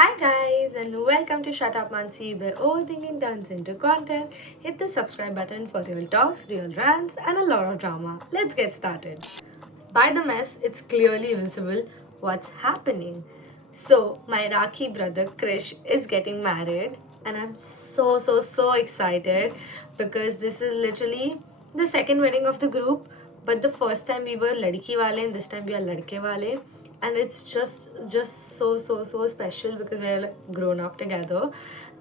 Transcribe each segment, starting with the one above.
Hi guys and welcome to Shut Up Mansi where overthinking turns into content. Hit the subscribe button for real talks, real rants and a lot of drama. Let's get started. By the mess, it's clearly visible what's happening. So, my Rakhi brother Krish is getting married and I'm so excited because this is literally the second wedding of the group, but the first time we were ladki wale and this time we are ladke wale, and it's just so special because we're like grown up together.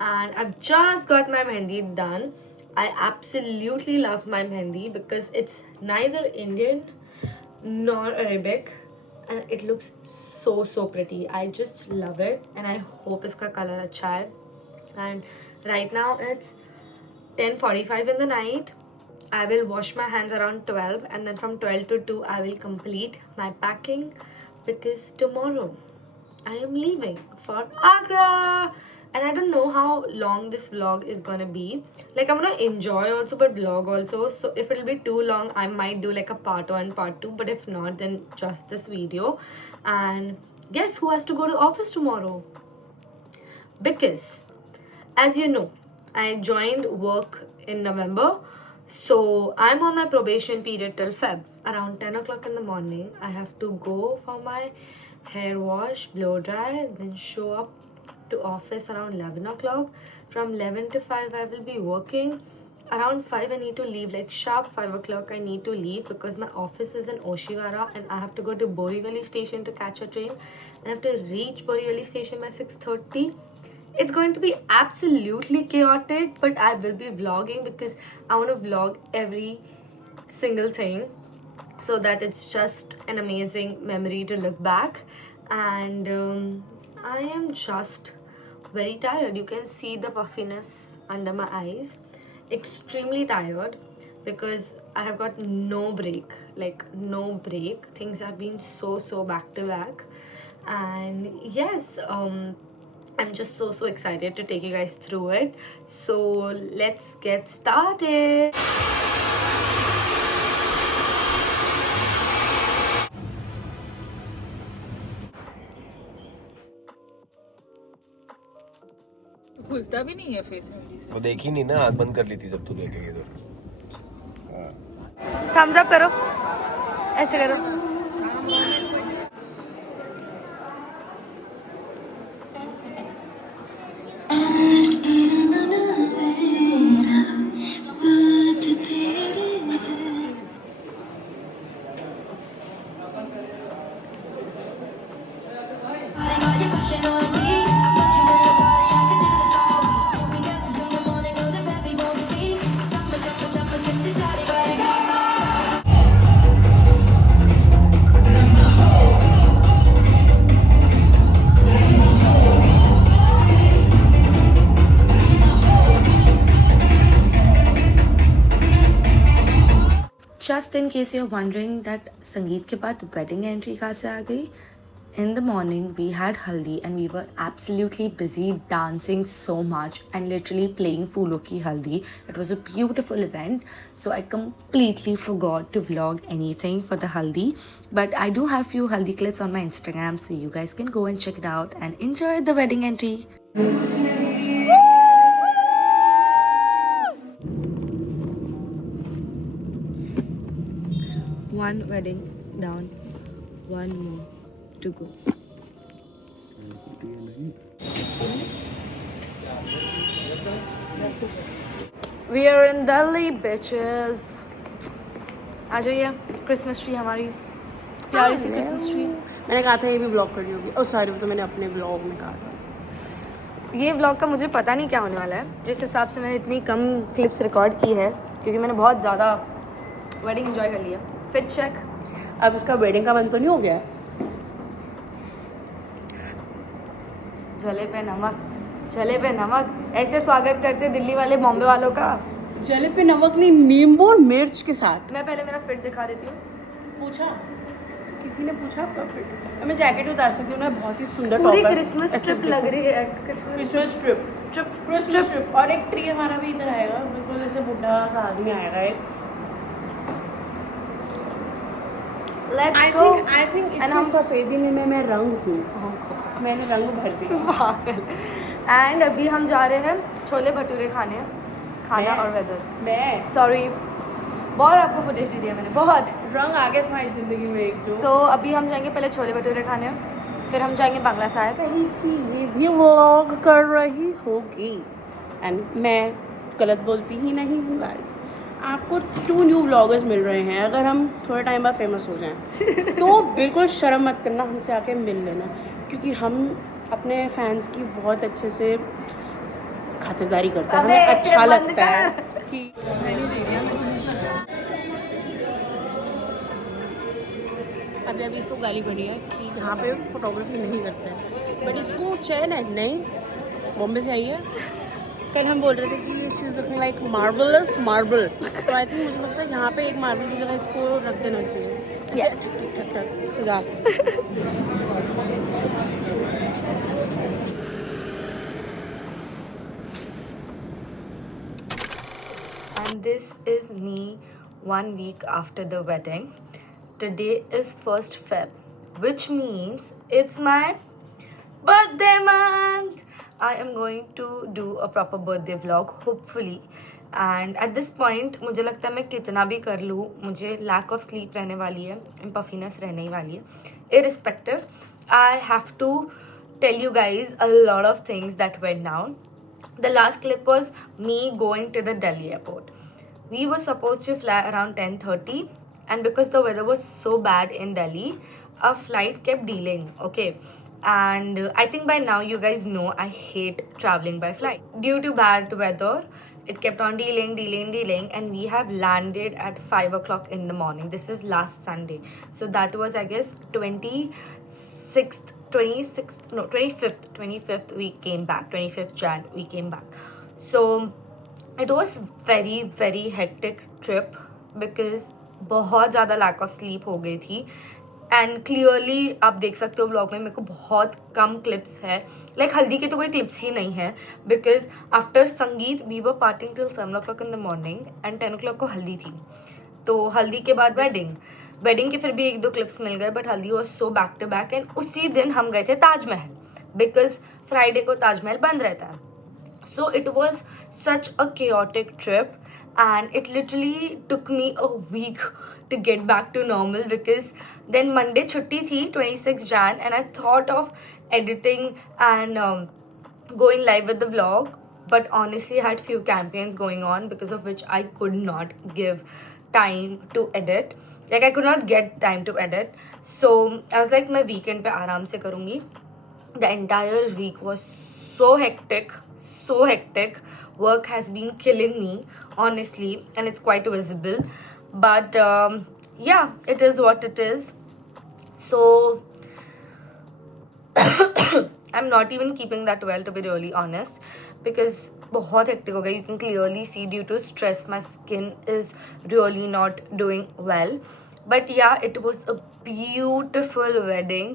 And I've just got my mehendi done. I absolutely love my mehendi because it's neither Indian nor Arabic and it looks so pretty. I just love it and I hope iska color acha hai. And right now it's 10:45 in the night. I will wash my hands around 12 and then from 12 to 2 I will complete my packing because tomorrow I am leaving for Agra. And I don't know how long this vlog is gonna be. Like, I'm gonna enjoy also, but vlog also. So if it'll be too long, I might do like a part 1, part 2. But if not, then just this video. And guess who has to go to office tomorrow? Because, as you know, I joined work in November. So I'm on my probation period till Feb. Around 10 o'clock in the morning, I have to go for my hair wash, blow dry, then show up to office around 11 o'clock. From 11 to 5 I will be working. Around 5 I need to leave, like sharp 5 o'clock I need to leave because my office is in Oshiwara and I have to go to Borivali station to catch a train and I have to reach Borivali station by 6:30. It's going to be absolutely chaotic, but I will be vlogging because I want to vlog every single thing so that it's just an amazing memory to look back. And I am just very tired. You can see the puffiness under my eyes. Extremely tired because I have got no break, like no break. Things have been so back to back. And yes, I'm just so excited to take you guys through it. So let's get started. खुलता भी नहीं है face memory से। वो देखी नहीं ना, आँख बंद कर ली थी जब तू लेके गई तो। थम्स अप करो, ऐसे करो। Just in case you're wondering that संगीत के बाद wedding entry कहाँ से आ गई, in the morning we had haldi and we were absolutely busy dancing so much and literally playing Phoolon Ki Haldi. It was a beautiful event, so I completely forgot to vlog anything for the haldi, but I do have few haldi clips on my Instagram, so you guys can go and check it out and enjoy the wedding entry. One wedding down, one more to go. We are in Delhi, bitches. आ जाइए, Christmas tree हमारी प्यारी सी Christmas tree. मैंने कहा था ये भी blog करनी होगी। ओ सॉरी, वो तो मैंने अपने ब्लॉग में कहा था। ये व्लॉग का मुझे पता नहीं क्या होने वाला है, जिस हिसाब से मैंने इतनी कम क्लिप्स रिकॉर्ड की है क्योंकि मैंने बहुत ज़्यादा वेडिंग एंजॉय कर लिया। Fit check. अब इसका वेडिंग का मन तो नहीं हो गया है? जले पे नमक, जले पे नमक, ऐसे स्वागत करते दिल्ली वाले बॉम्बे वालों का। जले पे नमक नहीं, नींबू और मिर्च के साथ। मैं पहले मेरा फिट दिखा देती हूँ। पूछा, किसी ने पूछा आपका फिट? मैं जैकेट उतार सकती हूँ ना, बहुत ही सुंदर पूरी टॉप है। क्रिसमस ट्रिप लग रही है। Christmas trip. और एक ट्री हमारा भी इधर आएगा, बिल्कुल जैसे बुढ़ा सा आदमी आएगा एक। Let's I go. Think And इसकी हम सफेदी में मैं रंग हूँ, मैंने रंग भर दिया। एंड अभी हम जा रहे हैं छोले भटूरे खाने. खाना मैं- और वेदर. मैं सॉरी, बहुत आपको फुटेज दी है मैंने, बहुत. रंग आ गया तुम्हारी जिंदगी में एक जो तो अभी हम जाएंगे पहले छोले भटूरे खाने, फिर हम जाएंगे बांग्ला साहिब. कहीं थी भी व्लॉग कर रही होगी एंड मैं गलत बोलती ही नहीं हूँ गाइस। आपको 2 न्यू व्लॉगर्स मिल रहे हैं, अगर हम थोड़े टाइम बाद फेमस हो जाएं तो बिल्कुल शर्म मत करना, हमसे आके मिल लेना, क्योंकि हम अपने फैंस की बहुत अच्छे से खातिरदारी करते हैं, हमें अबे, अच्छा बंद लगता है कर। कि अभी अभी इसको गाली पड़ी है कि यहाँ पे फोटोग्राफी नहीं करते हैं, बट इसको चैन है नहीं, बॉम्बे से आई है। कल हम बोल रहे थे कि she is looking like marvellous marble, तो आई थिंक मुझे लगता है यहाँ पे एक मार्बल की जगह इसको रख देना चाहिए, ऐसे ठक ठक ठक ठक सजा के। And this is me 1 week after the wedding. Today is 1st Feb, which means it's my birthday month. I am going to do a proper birthday vlog, hopefully. And at this point मुझे लगता है मैं कितना भी कर लूँ, मुझे lack of sleep रहने वाली है, puffiness रहने ही वाली है. Irrespective, I have to tell you guys a lot of things that went down. The last clip was me going to the Delhi airport. We were supposed to fly around 10:30, and because the weather was so bad in Delhi, our flight kept delaying. Okay, and I think by now you guys know I hate traveling by flight. Due to bad weather, it kept on delaying, and we have landed at 5 o'clock in the morning. This is last Sunday, so that was, I guess, 25th we came back, 25th Jan we came back. So it was very hectic trip because बहुत ज़्यादा lack of sleep हो गई थी. And clearly आप देख सकते हो blog में मेरे को बहुत कम क्लिप्स है, लाइक हल्दी के तो कोई क्लिप्स ही नहीं है, because after sangeet we were partying till 7 o'clock in the morning and 10 o'clock को हल्दी थी. तो हल्दी के बाद वेडिंग के फिर भी 1-2 क्लिप्स मिल गए, but haldi was so back to back. And उसी दिन हम गए थे ताजमहल, बिकॉज फ्राइडे को ताजमहल बंद रहता है. So it was such a chaotic trip and it literally took me a week to get back to normal, because then Monday छुट्टी थी 26 Jan and I thought of editing and going live with the vlog, but honestly I had few campaigns going on because of which I could not give time to edit, like I could not get time to edit. So I was like मैं weekend पे आराम से करूँगी. The entire week was so hectic. Work has been killing me, honestly, and it's quite visible. But yeah, it is what it is. So I'm not even keeping that well, to be really honest, because बहुत hectic हो गया. You can clearly see due to stress my skin is really not doing well. But yeah, it was a beautiful wedding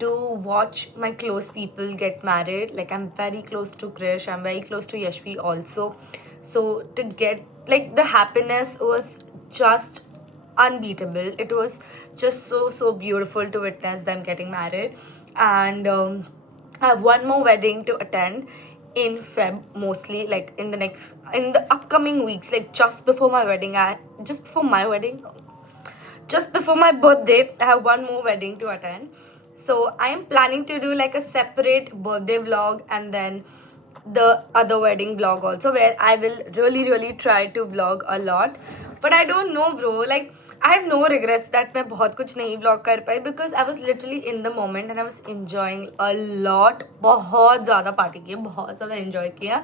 to watch my close people get married. Like I'm very close to Krish, I'm very close to Yashvi also. So to get, like, the happiness was just unbeatable. It was just so beautiful to witness them getting married. And I have one more wedding to attend in Feb, mostly like in the upcoming weeks, like just before my birthday I have one more wedding to attend. So I am planning to do like a separate birthday vlog and then the other wedding vlog also, where I will really try to vlog a lot. But I don't know, bro, like I have no regrets that मैं बहुत कुछ नहीं vlog कर पाई, because I was literally in the moment and I was enjoying a lot. बहुत ज़्यादा party किया, बहुत ज़्यादा enjoy किया.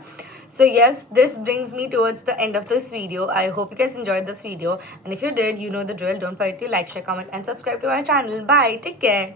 So yes, this brings me towards the end of this video. I hope you guys enjoyed this video, and if you did, you know the drill. Don't forget to like, share, comment and subscribe to my channel. Bye, take care.